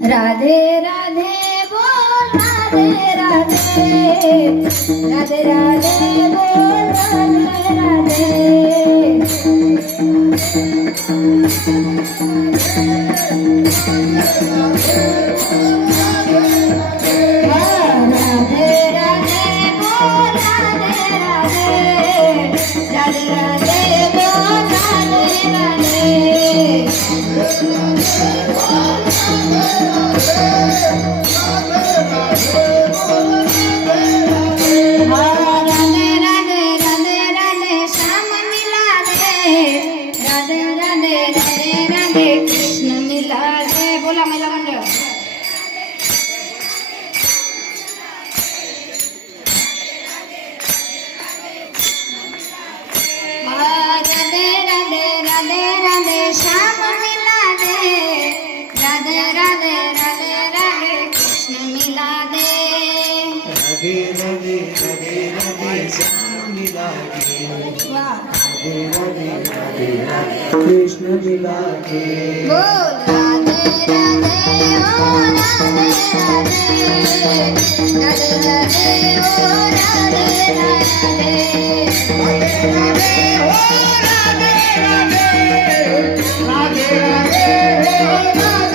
राधे राधे बोल राधे राधे, राधे राधे बोल राधे राधे। राधे राधे बोल राधे राधे, राधे राधे बोल राधे राधे। कृष्ण मिला रे, बोला महिला मंडळ। राधे राधे राधे राधे श्याम मिला दे, राधे राधे राधे राधे कृष्ण मिला दे। राधे राधे राधे राधे श्याम मिला दे, राधे राधे राधे राधे कृष्ण मिला दे। बोल राधे राधे ओ राधे राधे, राधे राधे ओ राधे राधे, राधे राधे ओ राधे राधे, राधे राधे ओ राधे